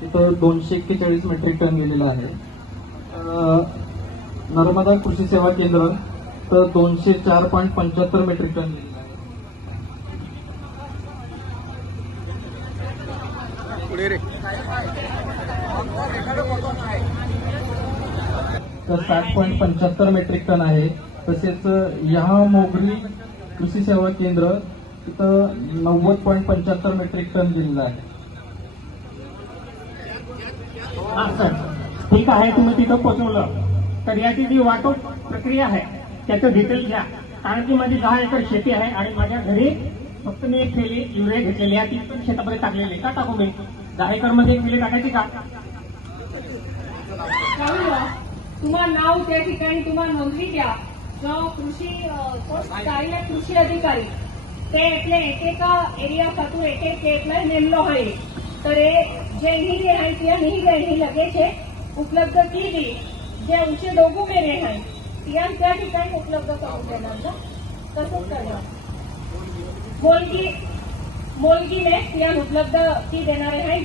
तिथं 241 metric ton गेलेलं आहे. नर्मदा कृषी सेवा केंद्र तर 204.75 मेट्रिक टन गेलेलं आहे. तर 60.75 मेट्रिक टन आहे. तसेच यहा मोगरी कृषी सेवा केंद्र तिथं 90.75 मेट्रिक टन गेलेलं आहे. हा सर, ठीक आहे, तुम्ही तिथं पोहोचवलं तर याची जी वाहतूक प्रक्रिया आहे त्याचं डिटेल घ्या. कारण की माझी 10 एकर शेती आहे आणि माझ्या घरी फक्त मी एक थैली युरिया घेतलेली आहे, ती पण शेतामध्ये टाकलेली आहे. का टाकू मी 10 एकर मध्ये एक थैली टाकायची का? तुम्हाला नाव त्या ठिकाणी तुम्हाला नोंदणी द्या. जो કાર્યરત કૃષિ અધિકારી તે એટલે એક એરિયા ખાતું એક એટલે नेमलो आहे. तर जे नहीं आहे त्या नहीं लगे छे उपलब्ध केली जे उंचे डोगू मेरे आहे त्या ठिकाणी उपलब्ध करून देणार ना. तसंच करा. मोलगी ने त्या उपलब्ध की देणारे आहे.